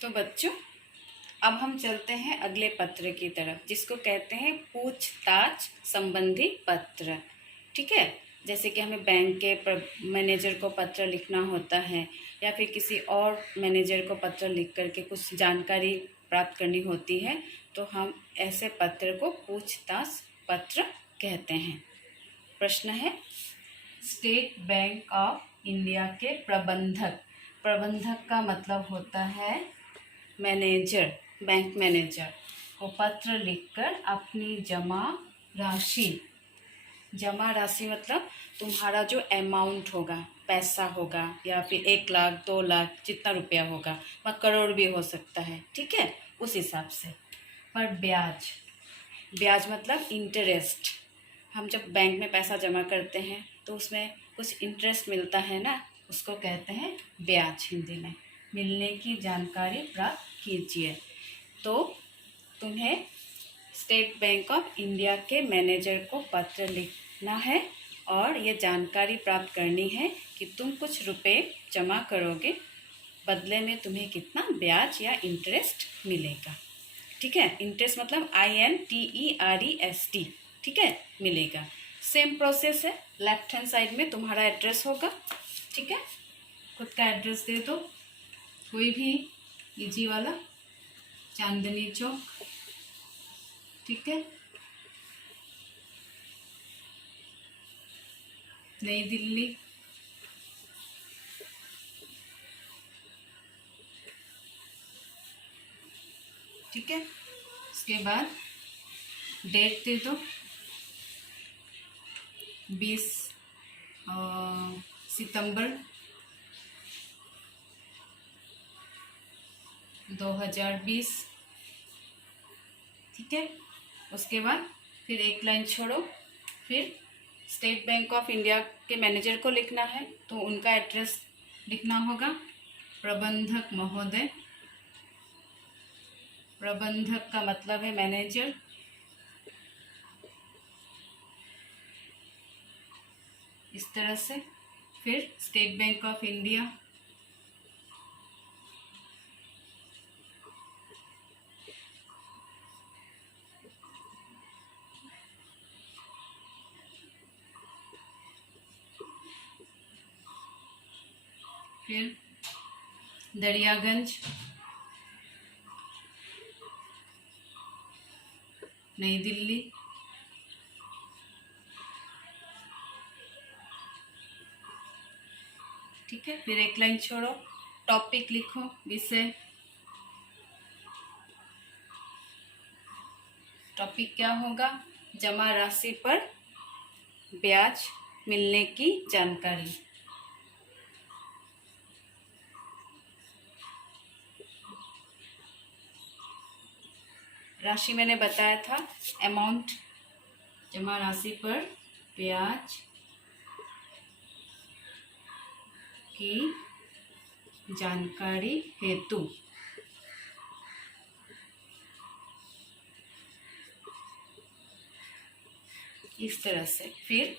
तो बच्चों, अब हम चलते हैं अगले पत्र की तरफ, जिसको कहते हैं पूछताछ संबंधी पत्र। ठीक है, जैसे कि हमें बैंक के मैनेजर को पत्र लिखना होता है, या फिर किसी और मैनेजर को पत्र लिख करके कुछ जानकारी प्राप्त करनी होती है, तो हम ऐसे पत्र को पूछताछ पत्र कहते हैं। प्रश्न है, स्टेट बैंक ऑफ इंडिया के प्रबंधक का मतलब होता है मैनेजर, बैंक मैनेजर को पत्र लिखकर अपनी जमा राशि मतलब तुम्हारा जो अमाउंट होगा, पैसा होगा, या फिर 1 लाख 2 लाख जितना रुपया होगा, वह करोड़ भी हो सकता है, ठीक है, उस हिसाब से। पर ब्याज मतलब इंटरेस्ट। हम जब बैंक में पैसा जमा करते हैं तो उसमें कुछ इंटरेस्ट मिलता है ना, उसको कहते हैं ब्याज। हिंदी में मिलने की जानकारी प्राप्त कीजिए। तो तुम्हें स्टेट बैंक ऑफ इंडिया के मैनेजर को पत्र लिखना है और ये जानकारी प्राप्त करनी है कि तुम कुछ रुपए जमा करोगे, बदले में तुम्हें कितना ब्याज या इंटरेस्ट मिलेगा। ठीक है, इंटरेस्ट मतलब INTEREST, ठीक है, मिलेगा। सेम प्रोसेस है, लेफ्ट हैंड साइड में तुम्हारा एड्रेस होगा। ठीक है, खुद का एड्रेस दे दो, कोई भी इजी वाला, चांदनी चौक, ठीक है, नई दिल्ली, ठीक है। उसके बाद डेट दे दो, 20 सितंबर 2020, ठीक है। उसके बाद फिर एक लाइन छोड़ो, फिर स्टेट बैंक ऑफ इंडिया के मैनेजर को लिखना है, तो उनका एड्रेस लिखना होगा, प्रबंधक महोदय। प्रबंधक का मतलब है मैनेजर। इस तरह से। फिर स्टेट बैंक ऑफ इंडिया, फिर दरियागंज, नई दिल्ली, ठीक है। फिर एक लाइन छोड़ो, टॉपिक लिखो, विषय। टॉपिक क्या होगा? जमा राशि पर ब्याज मिलने की जानकारी। राशि मैंने बताया था, अमाउंट, जमा राशि पर ब्याज की जानकारी हेतु। इस तरह से। फिर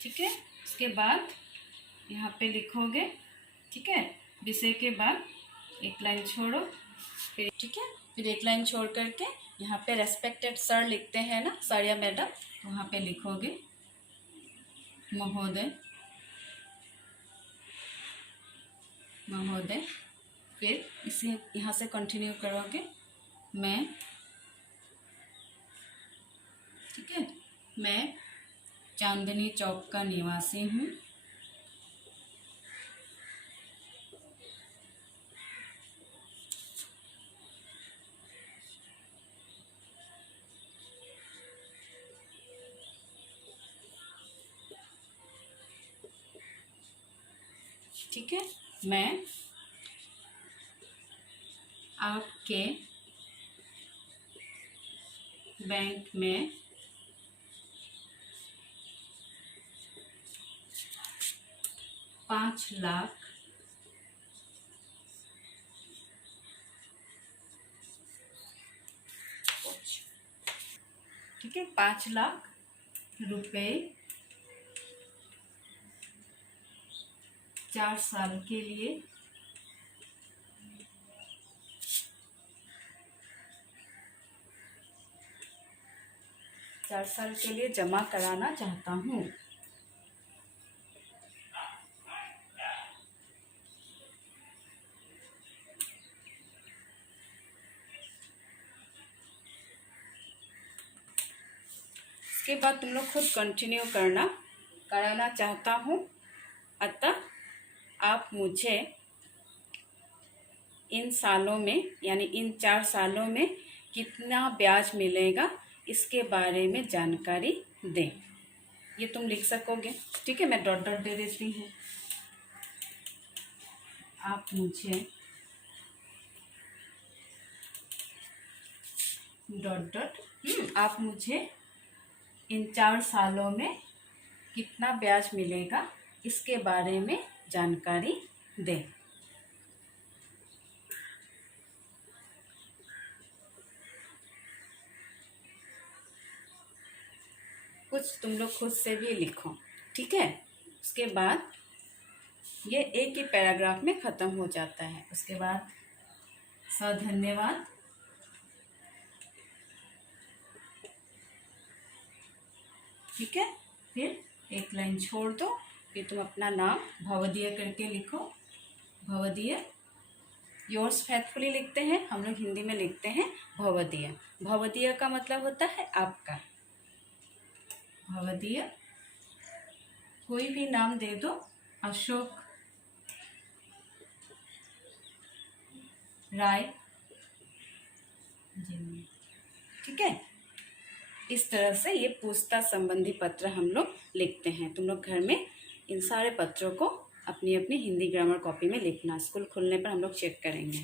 ठीक है, उसके बाद यहाँ पे लिखोगे, ठीक है, विषय के बाद एक लाइन छोड़ो, फिर ठीक है, फिर एक लाइन छोड़ करके यहाँ पे रेस्पेक्टेड सर लिखते हैं ना, सर या मैडम, वहाँ पे लिखोगे महोदय, महोदय। फिर इसे यहाँ से कंटिन्यू करोगे, मैं, ठीक है, मैं चांदनी चौक का निवासी हूँ। ठीक है, मैं आपके बैंक में 5 लाख ठीक है, 5 लाख रुपए 4 साल के लिए 4 साल के लिए जमा कराना चाहता हूँ। इसके बाद तुम लोग खुद कंटिन्यू कराना चाहता हूँ, अतः आप मुझे इन सालों में यानी इन 4 सालों में कितना ब्याज मिलेगा इसके बारे में जानकारी दें। ये तुम लिख सकोगे, ठीक है। मैं डॉट डॉट दे देती हूँ। आप मुझे डॉट डॉट आप मुझे इन 4 सालों में कितना ब्याज मिलेगा इसके बारे में जानकारी दें। कुछ तुम लोग खुद से भी लिखो, ठीक है। उसके बाद ये एक ही पैराग्राफ में ख़त्म हो जाता है। उसके बाद धन्यवाद, ठीक है। फिर एक लाइन छोड़ दो, फिर तुम अपना नाम भवदीय करके लिखो। भवदीय, योर्स फैथफुली लिखते हैं हम लोग, हिंदी में लिखते हैं भवदीय। भवदीय का मतलब होता है आपका। भवदीय, कोई भी नाम दे दो, अशोक राय, ठीक है। इस तरह से ये पूछताछ संबंधी पत्र हम लोग लिखते हैं। तुम लोग घर में इन सारे पत्रों को अपनी अपनी हिंदी ग्रामर कॉपी में लिखना। स्कूल खुलने पर हम लोग चेक करेंगे।